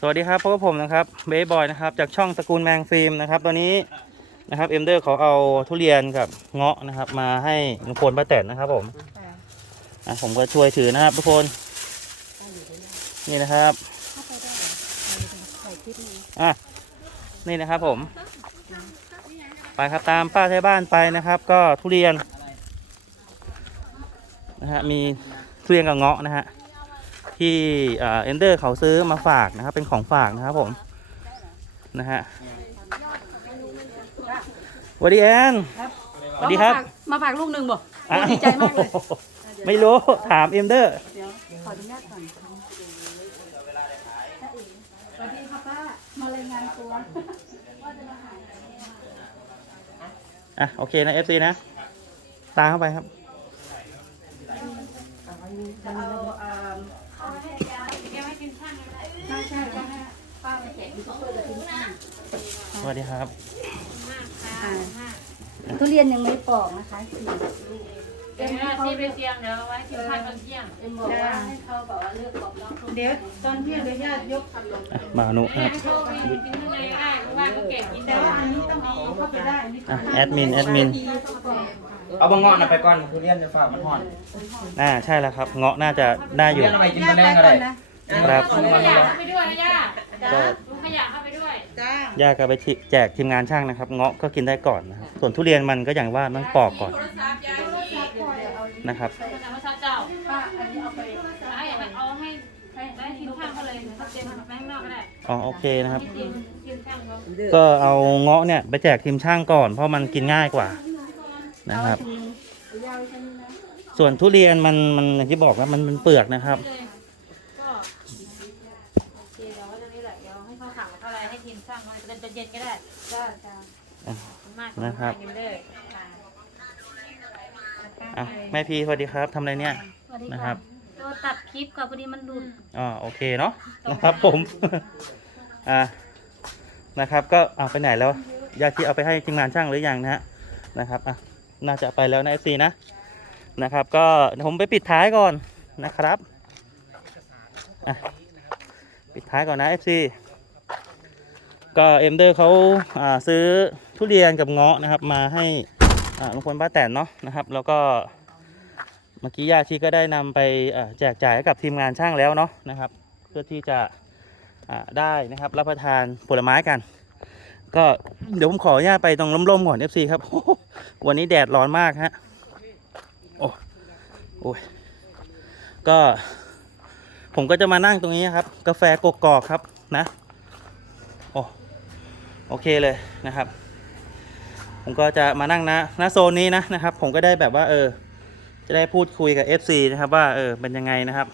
สวัสดีครับพบกับผมนะครับเบย์บอยนะครับจากช่องตระกูลแมงฟิล์มนะครับตอนนี้นะครับเอ็มเดอร์เขาเอาทุเรียนกับเงาะนะครับ มาให้ลุงพลป้าแตนนะครับผมอะผมก็ช่วยถือนะครับทุกคนนี่นะครับอะนี่นะครับผม ไปครับตามป้าใช้บ้านไปนะครับ ก็ทุเรียนนะฮะมีทุเรียนกับเงาะนะฮะ ที่เอ็นเดอร์เขาซื้อมาฝากนะครับ เป็นของฝากนะครับผมนะฮะสวัสดีแอนสวัสดีครับ มาฝากลูกหนึ่งบ่อะดีใจมากเลย ไม่รู้ถามเอ็นเดอร์เดี๋ยวขออนุญาตก่อนสวัสดีค่ะป้ามารายงานตัวอะโอเคนะเอฟซีนะ ตามเข้าไปครับจะเอา สวัสดีครับ อ่าทุเรียนยังไม่ปอกนะคะสี่เดี๋ยวที่ไปเสียงเดี๋ยวเอาไว้ถึงพันตอนเที่ยงเอ็มบอกว่าให้เขาแบบว่าเลือกกรอบนอกเดี๋ยวตอนเที่ยงเดี๋ยวญาติยกอะมาหนุนะแม่ครับโชคดีกินข้างในได้เพราะว่าเขาเก็บกินแต่ว่าอันนี้ต้องเอาเข้าไปได้อันนี้อะแอดมินแอดมิน เอาบางงอนนะไปก่อนทุเรียนจะฝากมันห่อนอ่าใช่แล้วครับ เงาะน่าจะได้อทุยู่ เรียนเอาไปกินญาตอนติแรไปกก็ก่อได้นนะ ครับถุงขยะเข้าไปด้วยนะย่าก็ถุงขยะเข้าไปด้วยจ้าย่าก็ไปที่แจกทีมงานช่างนะครับ เงาะก็กินได้ก่อนนะครับ ส่วนทุเรียนมันก็อย่างว่ามันปอกก่อนนะครับ แต่ว่าเจ้าป้าอันนี้เอาไปเอาอย่างเอาให้ได้กินข้าวเขาเลยเขาเต็มแป้งนอกก็ได้อ๋อโอเคนะครับที่จริงกินข้างเขาก็เอาเงาะเนี่ยไปแจกทีมช่างก่อนเพราะมันกินง่ายกว่านะครับยาวใช่ไหมนะส่วนทุเรียนมันมันอย่างที่บอกนะมันเป็นเปลือกนะครับ เลย ย็นก็ได้จ้าจ้ามากนะครับกินเลยอะแม่พีสวัสดีครับทำอะไรเนี่ยสวัสดีนะครับตัวตัดคลิปค่ะพอดีมันหลุดอ๋อโอเคเนาะนะครับผม อ่านะครับ ก็เอาไปไหนแล้วยาชีเอาไปให้ทีมงานช่างหรือยังนะฮะนะครับอะน่าจะไปแล้วนะเอฟซีนะนะครับ ก็เดี๋ยวผมไปปิดท้ายก่อนนะครับอะปิดท้ายก่อนนะเอฟซี ก็เอ็มเดอร์เขาาซื้อทุเรียนกับเงาะนะครับ มาให้ลุงพลป้าแตนเนาะนะครับ แล้วก็เมื่อกี้ยาชีก็ได้นำไปแจกจ่ายให้กับทีมงานช่างแล้วเนาะนะครับ เพื่อที่จะได้นะครับรับประทานผลไม้กัน ก็เดี๋ยวผมขออนุญาตไปตรงร่มๆก่อน FC ครับ วันนี้แดดร้อนมากฮะโอ้โอ้ยก็ผมก็จะมานั่งตรงนี้ครับ กาแฟกกอกครับนะ โอเคเลยนะครับ ผมก็จะมานั่งนะณโซนนี้นะนะครับ ผมก็ได้แบบว่าเออ จะได้พูดคุยกับ FC นะครับว่าเออเป็นยังไงนะครับ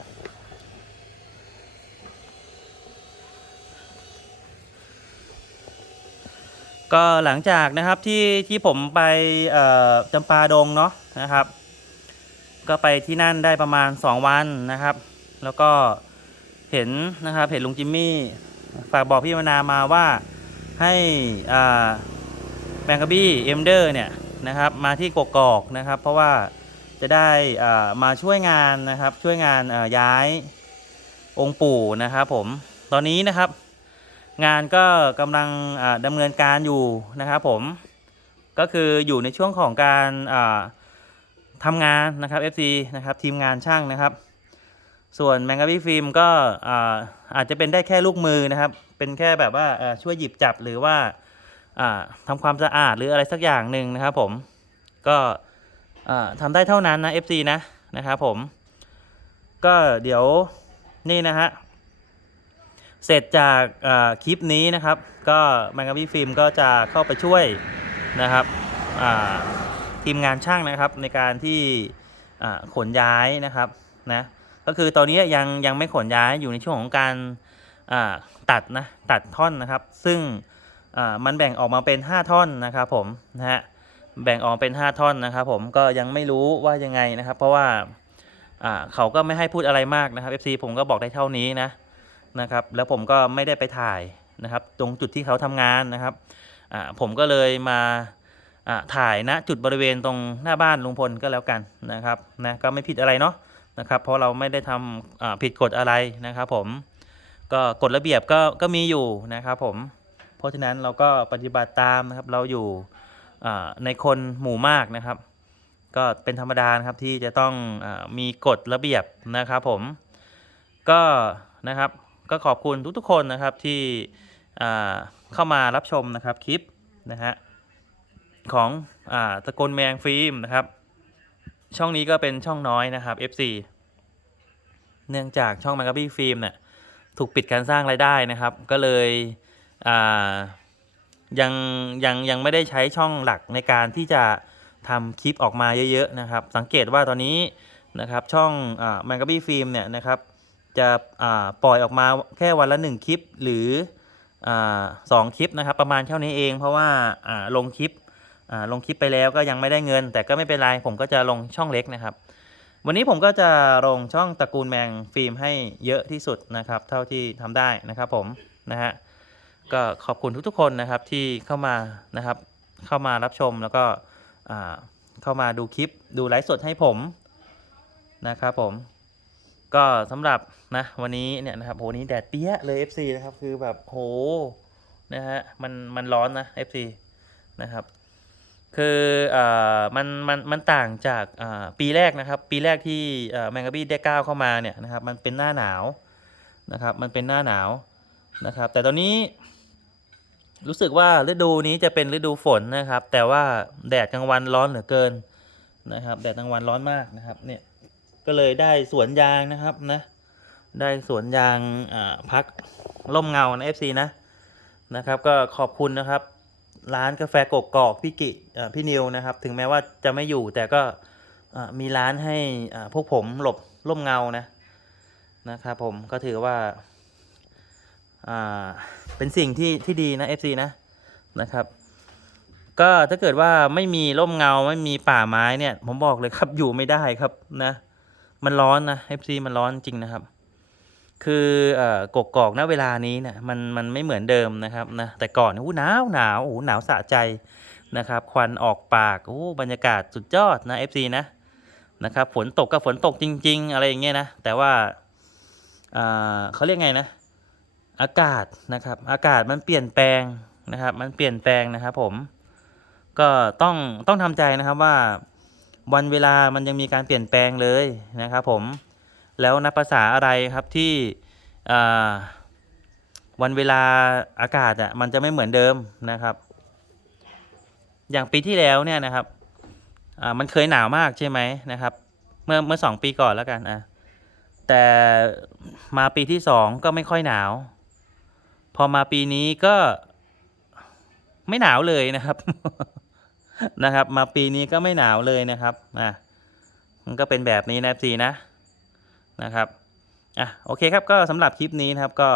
ก็หลังจากนะครับที่ที่ผมไปจำปาดงเนาะนะครับ ก็ไปที่นั่นได้ประมาณ 2 วันนะครับ แล้วก็เห็นนะครับเห็นลุงจิมมี่ฝากบอกพี่มนามาว่า ให้แบงกบี้เอมเดอร์เนี่ยนะครับมาที่กกอกนะครับ เพราะว่าจะได้มาช่วยงานนะครับช่วยงานย้ายองค์ปู่นะครับผมตอนนี้นะครับ งานก็กำลังดำเนินการอยู่นะครับผมก็คืออยู่ในช่วงของการทำงานนะครับ FC นะครับทีมงานช่างนะครับ ส่วนแมงกะบี้ฟิล์มก็อาจจะเป็นได้แค่ลูกมือนะครับ เป็นแค่แบบว่าช่วยหยิบจับหรือว่าอ่าทำความสะอาดหรืออะไรสักอย่างหนึ่งนะครับผมก็อ่าทำได้เท่านั้นนะ FC นะนะครับผม ก็เดี๋ยวนี่นะฮะเสร็จจากคลิปนี้นะครับ ก็แมงกะบี้ฟิล์มก็จะเข้าไปช่วยนะครับทีมงานช่างนะครับในการที่ขนย้ายนะครับนะ ก็คือตอนนี้ยังยังไม่ขนย้ายอยู่ในช่วงของการตัดนะตัดท่อนนะครับ ซึ่งมันแบ่งออกมาเป็น 5 ท่อนนะครับผมนะฮะแบ่งออกเป็น 5 ท่อนนะครับผมก็ยังไม่รู้ว่ายังไงนะครับ เพราะว่าเขาก็ไม่ให้พูดอะไรมากนะครับ FC ผมก็บอกได้เท่านี้นะนะครับแล้วผมก็ไม่ได้ไปถ่ายนะครับ ตรงจุดที่เขาทำงานนะครับผมก็เลยมาถ่ายณจุดบริเวณตรงหน้าบ้านลุงพลก็แล้วกันนะครับนะก็ไม่ผิดอะไรเนาะ นะครับ เพราะเราไม่ได้ทำผิดกฎอะไรนะครับ ผมก็กฎระเบียบก็ก็มีอยู่นะครับ ผม เพราะฉะนั้นเราก็ปฏิบัติตามนะครับ เราอยู่ในคนหมู่มากนะครับ ก็เป็นธรรมดานะครับที่จะต้องอมีกฎระเบียบนะครับ ผมก็นะครับก็ขอบคุณทุกๆคนนะครับที่เข้ามารับชมนะครับคลิปนะฮะของอตะกลแมงฟิล์มนะครับ ช่องนี้ก็เป็นช่องน้อยนะครับ FC เนื่องจากช่อง m a g a b y ฟิล์มเนี่ยถูกปิดการสร้างรายได้นะครับ ก็เลยยังยังยังไม่ได้ใช้ช่องหลักในการที่จะทำคลิปออกมาเยอะๆนะครับ สังเกตว่าตอนนี้นะครับช่องอ่า m a g a b y ฟิล์มเนี่ยนะครับจะปล่อยออกมาแค่วันละ 1 คลิปหรืออาสองคลิปนะครับ ประมาณเท่านี้เอง เพราะว่าลงคลิป ลงคลิปไปแล้วก็ยังไม่ได้เงิน แต่ก็ไม่เป็นไรผมก็จะลงช่องเล็กนะครับ วันนี้ผมก็จะลงช่องตระกูลแมงฟิล์มให้เยอะที่สุดนะครับ เท่าที่ทำได้นะครับผมนะฮะก็ขอบคุณทุกๆคนนะครับที่เข้ามานะครับ เข้ามารับชมแล้วก็เข้ามาดูคลิปดูไลฟ์สดให้ผมนะครับผมก็สำหรับนะวันนี้เนี่ยนะครับโหนี้แดดเปี้ยเลย FC นะครับคือแบบโหนะฮะมันมันร้อนนะ FC นะครับ คืออมันมันมันต่างจากปีแรกนะครับ ปีแรกที่แมงกะบี้ได้ก้าวเข้ามาเนี่ยนะครับ มันเป็นหน้าหนาวนะครับ มันเป็นหน้าหนาวนะครับ แต่ตอนนี้รู้สึกว่าฤดูนี้จะเป็นฤดูฝนนะครับ แต่ว่าแดดกลางวันร้อนเหลือเกินนะครับ แดดกลางวันร้อนมากนะครับ เนี่ยก็เลยได้สวนยางนะครับนะ ได้สวนยางพักร่มเงานะ FC นะนะครับ ก็ขอบคุณนะครับ ร้านกาแฟกกอกพี่กิพี่นิวนะครับ ถึงแม้ว่าจะไม่อยู่แต่ก็มีร้านให้พวกผมหลบร่มเงานะนะครับผมก็ถือว่าอ่าเป็นสิ่งที่ที่ดีนะ FC นะนะครับ ก็ถ้าเกิดว่าไม่มีร่มเงาไม่มีป่าไม้เนี่ย ผมบอกเลยครับอยู่ไม่ได้ครับนะ มันร้อนนะ FC มันร้อนจริงนะครับ คือกกอกณเวลานี้เนี่ยมันมันไม่เหมือนเดิมนะครับนะแต่ก่อนอู้หนาวหนาวโอ้หนาวสะใจนะครับ ควันออกปากโอ้บรรยากาศสุดยอดนะ FC นะนะครับฝนตกก็ฝนตกจริง ๆ อะไรอย่างเงี้ยนะแต่ว่าอ่าเขาเรียกไงนะ อากาศนะครับ อากาศมันเปลี่ยนแปลงนะครับ มันเปลี่ยนแปลงนะครับผมก็ต้องต้องทำใจนะครับว่าวันเวลามันยังมีการเปลี่ยนแปลงเลยนะครับผม แล้วนับภาษาอะไรครับที่วันเวลาอากาศอะมันจะไม่เหมือนเดิมนะครับ อย่างปีที่แล้วเนี่ยนะครับมันเคยหนาวมากใช่ไหมนะครับ เมื่อเมื่อสองปีก่อนแล้วกันอะแต่มาปีที่สองก็ไม่ค่อยหนาว พอมาปีนี้ก็ไม่หนาวเลยนะครับนะครับ มาปีนี้ก็ไม่หนาวเลยนะครับอะมันก็เป็นแบบนี้นะซีนะ นะครับอะโอเคครับก็สำหรับคลิปนี้นะครับก็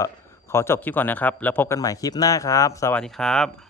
ขอจบคลิปก่อนนะครับ แล้วพบกันใหม่คลิปหน้าครับ สวัสดีครับ